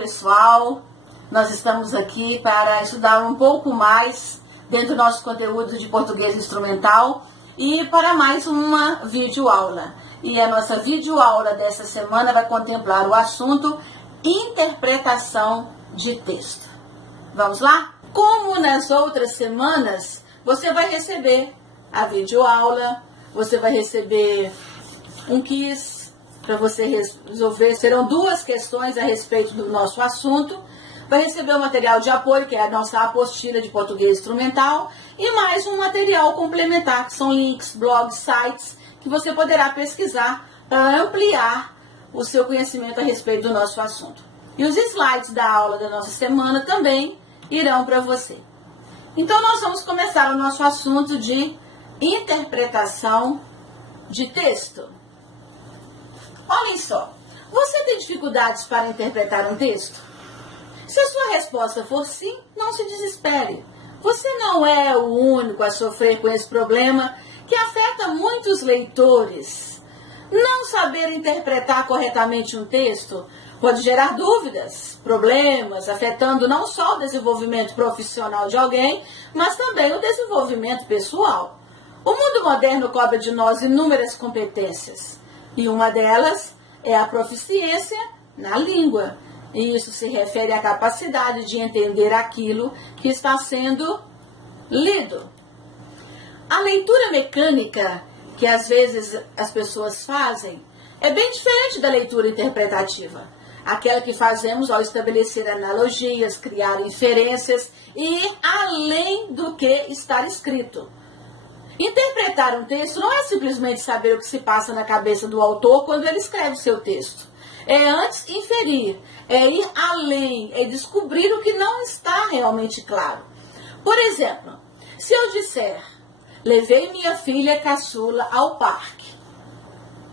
pessoal, nós estamos aqui para estudar um pouco mais dentro do nosso conteúdo de português instrumental e para mais uma videoaula. E a nossa videoaula dessa semana vai contemplar o assunto interpretação de texto. Vamos lá? Como nas outras semanas, você vai receber a videoaula, você vai receber um quiz para você resolver, serão 2 questões a respeito do nosso assunto, vai receber o material de apoio, que é a nossa apostila de português instrumental, e mais um material complementar, que são links, blogs, sites, que você poderá pesquisar para ampliar o seu conhecimento a respeito do nosso assunto. E os slides da aula da nossa semana também irão para você. Então, nós vamos começar o nosso assunto de interpretação de texto. Olhem só, você tem dificuldades para interpretar um texto? Se a sua resposta for sim, não se desespere. Você não é o único a sofrer com esse problema que afeta muitos leitores. Não saber interpretar corretamente um texto pode gerar dúvidas, problemas, afetando não só o desenvolvimento profissional de alguém, mas também o desenvolvimento pessoal. O mundo moderno cobra de nós inúmeras competências, e uma delas é a proficiência na língua. E isso se refere à capacidade de entender aquilo que está sendo lido. A leitura mecânica, que às vezes as pessoas fazem, é bem diferente da leitura interpretativa. Aquela que fazemos ao estabelecer analogias, criar inferências e ir além do que está escrito. Interpretar um texto não é simplesmente saber o que se passa na cabeça do autor quando ele escreve seu texto. É antes inferir, é ir além, é descobrir o que não está realmente claro. Por exemplo, se eu disser, levei minha filha caçula ao parque.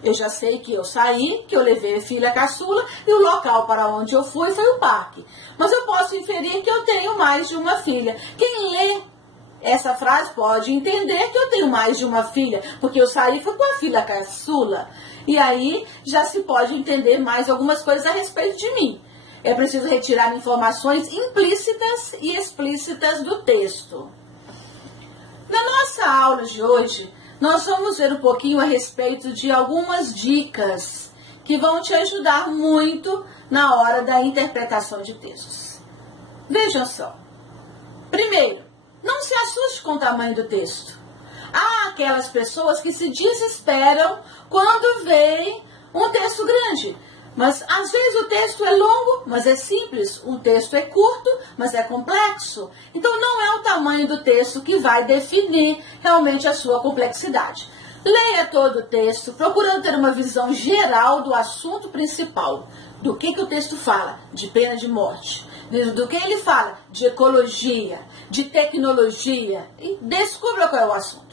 Eu já sei que eu saí, que eu levei a filha caçula e o local para onde eu fui foi o parque. Mas eu posso inferir que eu tenho mais de uma filha. Quem lê essa frase pode entender que eu tenho mais de uma filha, porque eu saí foi com a filha caçula. E aí já se pode entender mais algumas coisas a respeito de mim. É preciso retirar informações implícitas e explícitas do texto. Na nossa aula de hoje, nós vamos ver um pouquinho a respeito de algumas dicas que vão te ajudar muito na hora da interpretação de textos. Vejam só. Primeiro, não se assuste com o tamanho do texto. Há aquelas pessoas que se desesperam quando veem um texto grande. Mas às vezes o texto é longo, mas é simples. Um texto é curto, mas é complexo. Então não é o tamanho do texto que vai definir realmente a sua complexidade. Leia todo o texto, procurando ter uma visão geral do assunto principal. Do que o texto fala? De pena de morte. Do que ele fala? De ecologia, de tecnologia. E descubra qual é o assunto.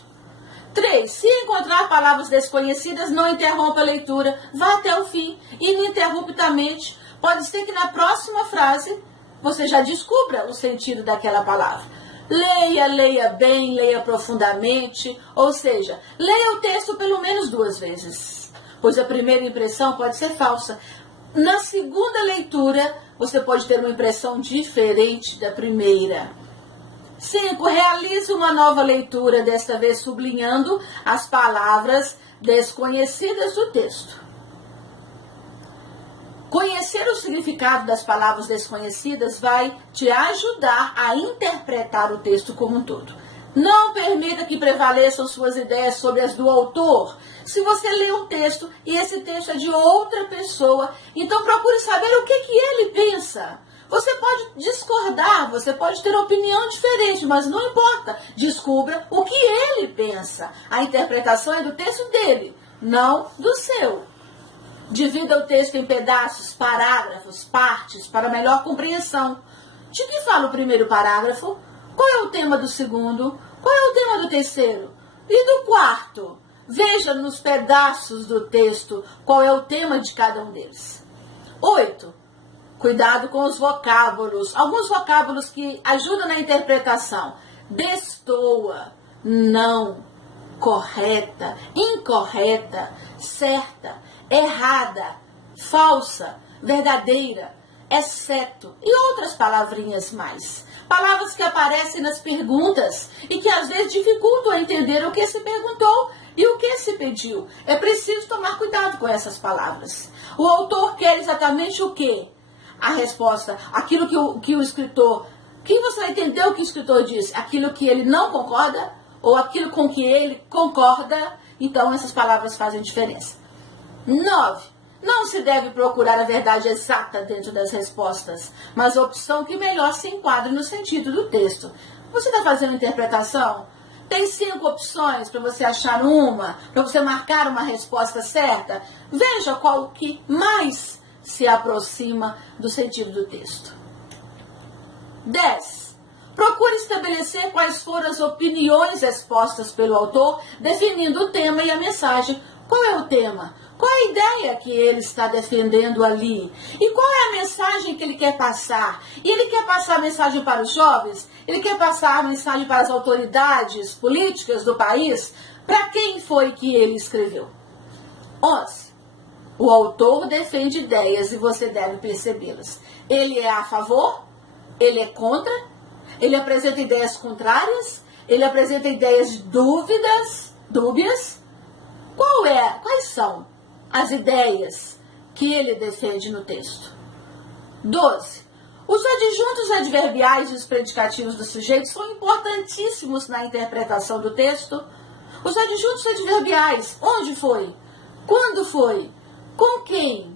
3. Se encontrar palavras desconhecidas, não interrompa a leitura. Vá até o fim, ininterruptamente. Pode ser que na próxima frase você já descubra o sentido daquela palavra. Leia bem, leia profundamente. Ou seja, leia o texto pelo menos 2 vezes. Pois a primeira impressão pode ser falsa. Na segunda leitura, você pode ter uma impressão diferente da primeira. 5. Realize uma nova leitura, desta vez sublinhando as palavras desconhecidas do texto. Conhecer o significado das palavras desconhecidas vai te ajudar a interpretar o texto como um todo. Não permita que prevaleçam suas ideias sobre as do autor. Se você lê um texto e esse texto é de outra pessoa, então procure saber o que ele pensa. Você pode discordar, você pode ter opinião diferente, mas não importa. Descubra o que ele pensa. A interpretação é do texto dele, não do seu. Divida o texto em pedaços, parágrafos, partes, para melhor compreensão. De que fala o primeiro parágrafo? Qual é o tema do segundo? Qual é o tema do terceiro? E do quarto? Veja nos pedaços do texto qual é o tema de cada um deles. 8. Cuidado com os vocábulos. Alguns vocábulos que ajudam na interpretação. Destoa, não, correta, incorreta, certa, errada, falsa, verdadeira, exceto, e outras palavrinhas mais. Palavras que aparecem nas perguntas e que às vezes dificultam a entender o que se perguntou e o que se pediu. É preciso tomar cuidado com essas palavras. O autor quer exatamente o quê? A resposta, aquilo que o escritor... Quem você vai entender o que o escritor diz? Aquilo que ele não concorda ou aquilo com que ele concorda? Então essas palavras fazem diferença. 9. Não se deve procurar a verdade exata dentro das respostas, mas a opção que melhor se enquadre no sentido do texto. Você está fazendo interpretação? Tem 5 opções para você achar uma, para você marcar uma resposta certa. Veja qual que mais se aproxima do sentido do texto. 10. Procure estabelecer quais foram as opiniões expostas pelo autor, definindo o tema e a mensagem. Qual é o tema? Qual é a ideia que ele está defendendo ali? E qual é a mensagem que ele quer passar? E ele quer passar a mensagem para os jovens? Ele quer passar a mensagem para as autoridades políticas do país? Para quem foi que ele escreveu? 11. O autor defende ideias e você deve percebê-las. Ele é a favor? Ele é contra? Ele apresenta ideias contrárias? Ele apresenta ideias dúbias? Quais são as ideias que ele defende no texto? 12. Os adjuntos adverbiais e os predicativos do sujeito são importantíssimos na interpretação do texto. Os adjuntos adverbiais, onde foi? Quando foi? Com quem?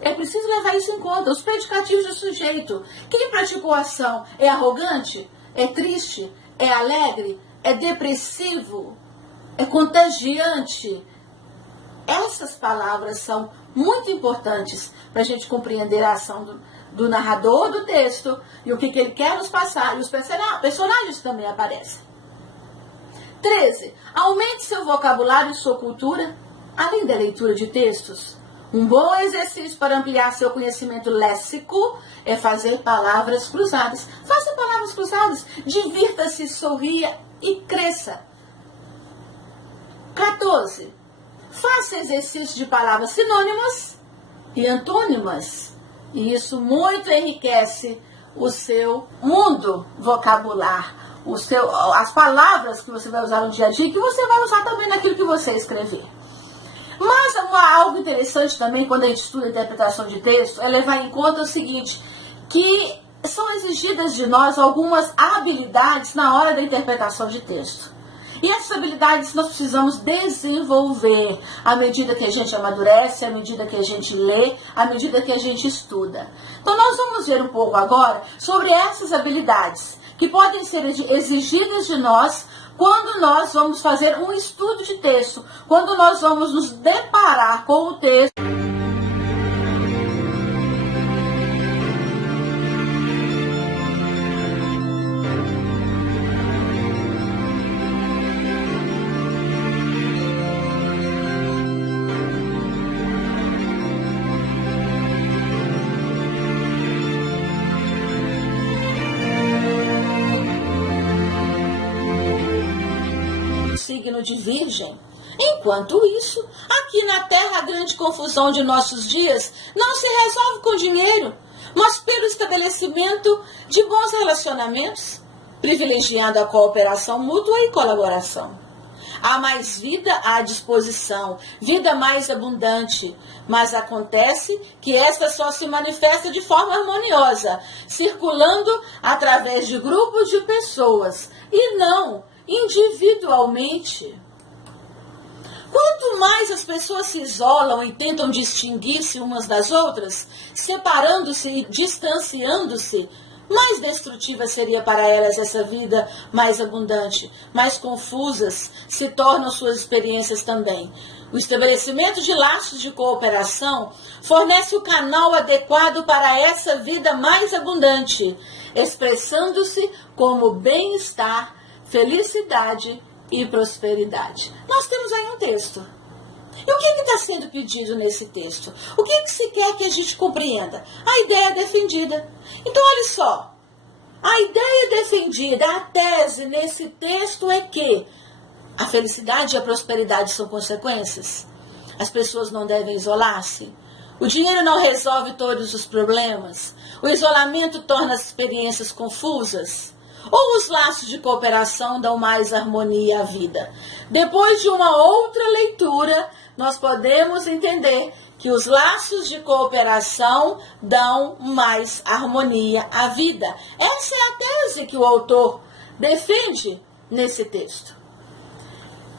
É preciso levar isso em conta. Os predicativos do sujeito. Quem praticou a ação é arrogante? É triste? É alegre? É depressivo? É contagiante? Essas palavras são muito importantes para a gente compreender a ação do narrador do texto e o que ele quer nos passar. E os personagens também aparecem. 13. Aumente seu vocabulário e sua cultura, além da leitura de textos. Um bom exercício para ampliar seu conhecimento léxico é fazer palavras cruzadas. Faça palavras cruzadas, divirta-se, sorria e cresça. 14. Faça exercício de palavras sinônimas e antônimas. E isso muito enriquece o seu mundo vocabular, as palavras que você vai usar no dia a dia, que você vai usar também naquilo que você escrever. Mas algo interessante também, quando a gente estuda a interpretação de texto, é levar em conta o seguinte, que são exigidas de nós algumas habilidades na hora da interpretação de texto. E essas habilidades nós precisamos desenvolver à medida que a gente amadurece, à medida que a gente lê, à medida que a gente estuda. Então nós vamos ver um pouco agora sobre essas habilidades que podem ser exigidas de nós quando nós vamos fazer um estudo de texto, quando nós vamos nos deparar com o texto. Signo de Virgem. Enquanto isso, aqui na Terra a grande confusão de nossos dias não se resolve com dinheiro, mas pelo estabelecimento de bons relacionamentos, privilegiando a cooperação mútua e colaboração. Há mais vida à disposição, vida mais abundante, mas acontece que esta só se manifesta de forma harmoniosa, circulando através de grupos de pessoas e não individualmente. Quanto mais as pessoas se isolam e tentam distinguir-se umas das outras, separando-se e distanciando-se, mais destrutiva seria para elas essa vida mais abundante, mais confusas se tornam suas experiências também. O estabelecimento de laços de cooperação fornece o canal adequado para essa vida mais abundante, expressando-se como bem-estar, felicidade e prosperidade. Nós temos aí um texto. E o que está sendo pedido nesse texto? O que se quer que a gente compreenda? A ideia defendida. Então, olha só. A ideia defendida, a tese nesse texto é que a felicidade e a prosperidade são consequências. As pessoas não devem isolar-se. O dinheiro não resolve todos os problemas? O isolamento torna as experiências confusas? Ou os laços de cooperação dão mais harmonia à vida? Depois de uma outra leitura, nós podemos entender que os laços de cooperação dão mais harmonia à vida. Essa é a tese que o autor defende nesse texto.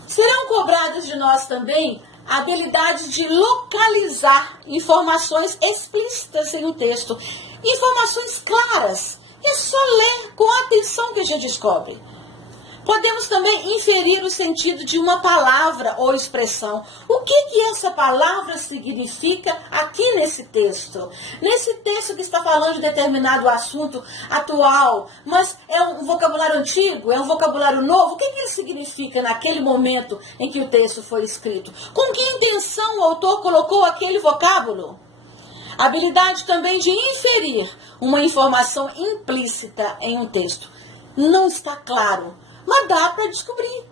Serão cobradas de nós também a habilidade de localizar informações explícitas em um texto, informações claras. É só ler com atenção que a gente descobre. Podemos também inferir o sentido de uma palavra ou expressão. O que essa palavra significa aqui nesse texto? Nesse texto que está falando de determinado assunto atual, mas é um vocabulário antigo, é um vocabulário novo. O que ele significa naquele momento em que o texto foi escrito? Com que intenção o autor colocou aquele vocábulo? A habilidade também de inferir uma informação implícita em um texto. Não está claro, mas dá para descobrir.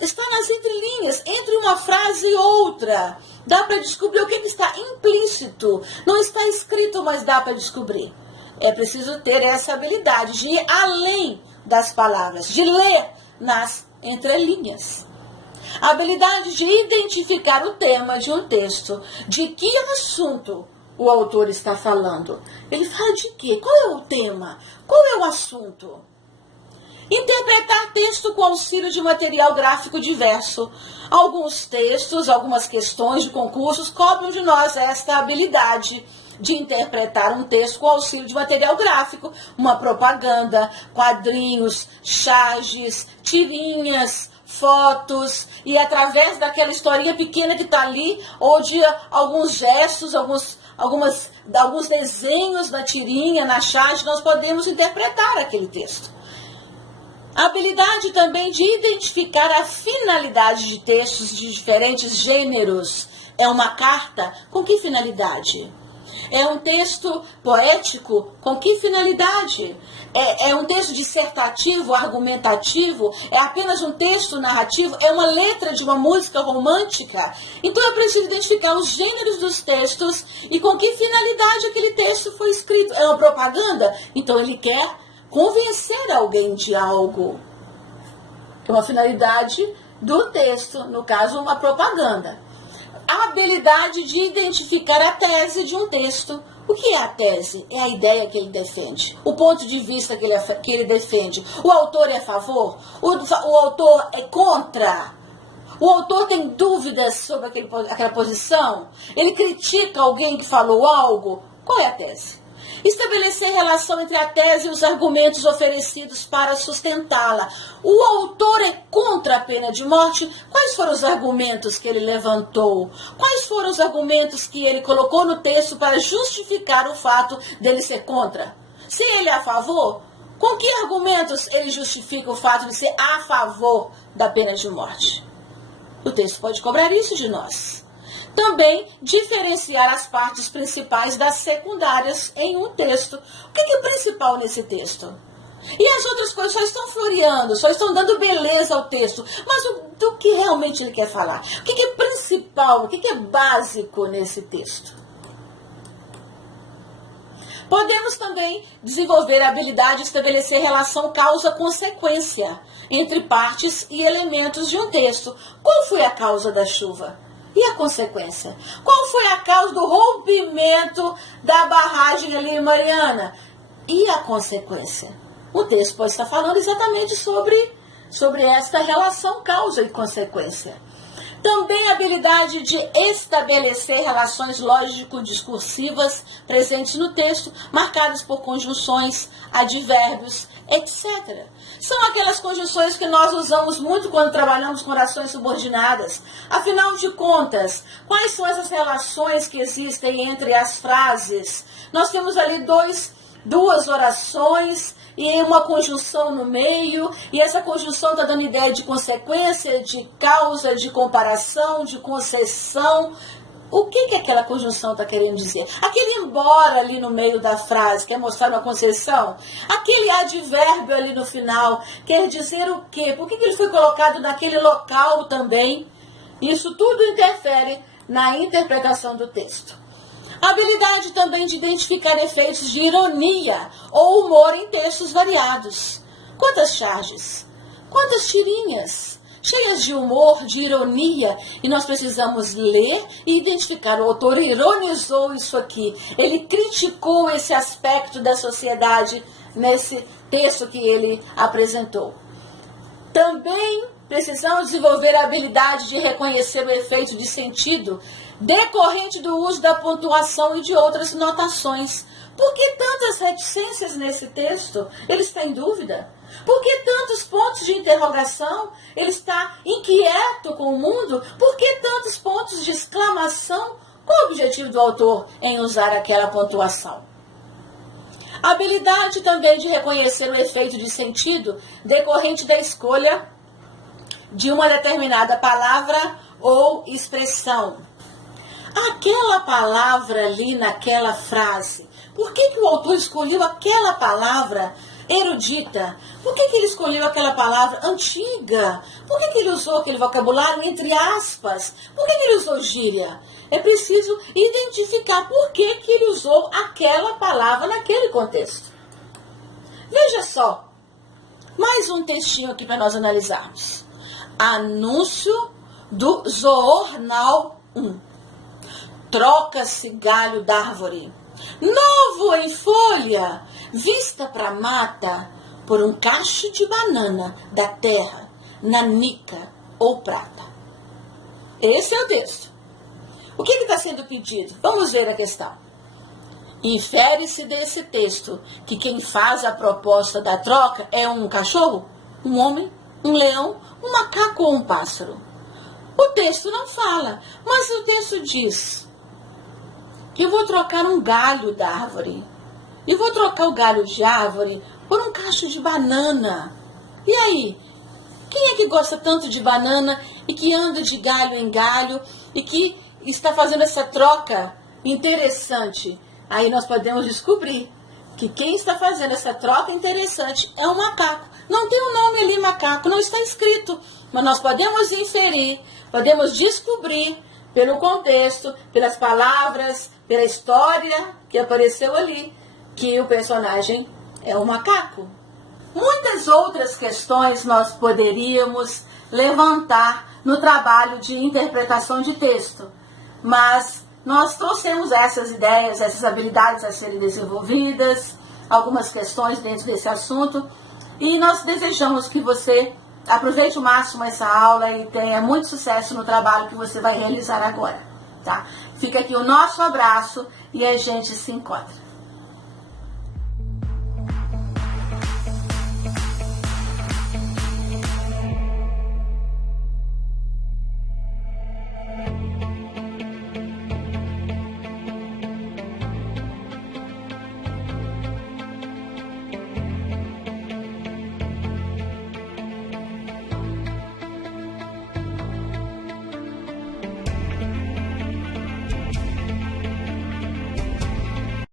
Está nas entrelinhas, entre uma frase e outra. Dá para descobrir o que está implícito. Não está escrito, mas dá para descobrir. É preciso ter essa habilidade de ir além das palavras, de ler nas entrelinhas. A habilidade de identificar o tema de um texto, de que assunto o autor está falando. Ele fala de quê? Qual é o tema? Qual é o assunto? Interpretar texto com auxílio de material gráfico diverso. Alguns textos, algumas questões de concursos cobram de nós esta habilidade de interpretar um texto com auxílio de material gráfico, uma propaganda, quadrinhos, charges, tirinhas, fotos, e através daquela historinha pequena que está ali, ou de alguns gestos, alguns desenhos na tirinha, na charge, nós podemos interpretar aquele texto. A habilidade também de identificar a finalidade de textos de diferentes gêneros. É uma carta? Com que finalidade? É um texto poético? Com que finalidade? É um texto dissertativo, argumentativo? É apenas um texto narrativo? É uma letra de uma música romântica? Então é preciso identificar os gêneros dos textos e com que finalidade aquele texto foi escrito. É uma propaganda? Então ele quer convencer alguém de algo. É uma finalidade do texto, no caso, uma propaganda. A habilidade de identificar a tese de um texto. O que é a tese? É a ideia que ele defende, o ponto de vista que ele defende. O autor é a favor? O autor é contra? O autor tem dúvidas sobre aquela posição? Ele critica alguém que falou algo? Qual é a tese? Estabelecer relação entre a tese e os argumentos oferecidos para sustentá-la. O autor é contra a pena de morte? Quais foram os argumentos que ele levantou? Quais foram os argumentos que ele colocou no texto para justificar o fato dele ser contra? Se ele é a favor, com que argumentos ele justifica o fato de ser a favor da pena de morte? O texto pode cobrar isso de nós. Também diferenciar as partes principais das secundárias em um texto. O que é principal nesse texto? E as outras coisas só estão floreando, só estão dando beleza ao texto. Mas do que realmente ele quer falar? O que é principal, o que é básico nesse texto? Podemos também desenvolver a habilidade de estabelecer relação causa-consequência entre partes e elementos de um texto. Qual foi a causa da chuva? E a consequência? Qual foi a causa do rompimento da barragem ali em Mariana? E a consequência? O texto pode estar falando exatamente sobre esta relação causa e consequência. Também a habilidade de estabelecer relações lógico-discursivas presentes no texto, marcadas por conjunções, advérbios, etc. São aquelas conjunções que nós usamos muito quando trabalhamos com orações subordinadas. Afinal de contas, quais são essas relações que existem entre as frases? Nós temos ali duas orações e uma conjunção no meio, e essa conjunção está dando ideia de consequência, de causa, de comparação, de concessão. O que aquela conjunção está querendo dizer? Aquele embora ali no meio da frase quer mostrar uma concessão? Aquele advérbio ali no final quer dizer o quê? Por que ele foi colocado naquele local também? Isso tudo interfere na interpretação do texto. A habilidade também de identificar efeitos de ironia ou humor em textos variados. Quantas charges? Quantas tirinhas? Cheias de humor, de ironia, e nós precisamos ler e identificar. O autor ironizou isso aqui. Ele criticou esse aspecto da sociedade nesse texto que ele apresentou. Também precisamos desenvolver a habilidade de reconhecer o efeito de sentido decorrente do uso da pontuação e de outras notações. Por que tantas reticências nesse texto? Ele está em dúvida? Por que tantos pontos de interrogação? Ele está inquieto com o mundo? Por que tantos pontos de exclamação? Qual o objetivo do autor em usar aquela pontuação? A habilidade também de reconhecer o efeito de sentido decorrente da escolha de uma determinada palavra ou expressão. Aquela palavra ali naquela frase, por que o autor escolheu aquela palavra erudita? Por que ele escolheu aquela palavra antiga? Por que ele usou aquele vocabulário entre aspas? Por que ele usou gíria? É preciso identificar por que ele usou aquela palavra naquele contexto. Veja só, mais um textinho aqui para nós analisarmos. Anúncio do Jornal 1. Troca-se galho d'árvore, novo em folha, vista pra mata, por um cacho de banana da terra, nanica ou prata. Esse é o texto. O que está sendo pedido? Vamos ver a questão. Infere-se desse texto que quem faz a proposta da troca é um cachorro, um homem, um leão, um macaco ou um pássaro. O texto não fala, mas o texto diz que eu vou trocar um galho da árvore. E vou trocar o galho de árvore por um cacho de banana. E aí? Quem é que gosta tanto de banana e que anda de galho em galho e que está fazendo essa troca interessante? Aí nós podemos descobrir que quem está fazendo essa troca interessante é um macaco. Não tem um nome ali, macaco, não está escrito. Mas nós podemos inferir, podemos descobrir pelo contexto, pelas palavras, pela história que apareceu ali, que o personagem é um macaco. Muitas outras questões nós poderíamos levantar no trabalho de interpretação de texto, mas nós trouxemos essas ideias, essas habilidades a serem desenvolvidas, algumas questões dentro desse assunto, e nós desejamos que você aproveite o máximo essa aula e tenha muito sucesso no trabalho que você vai realizar agora, tá? Fica aqui o nosso abraço e a gente se encontra.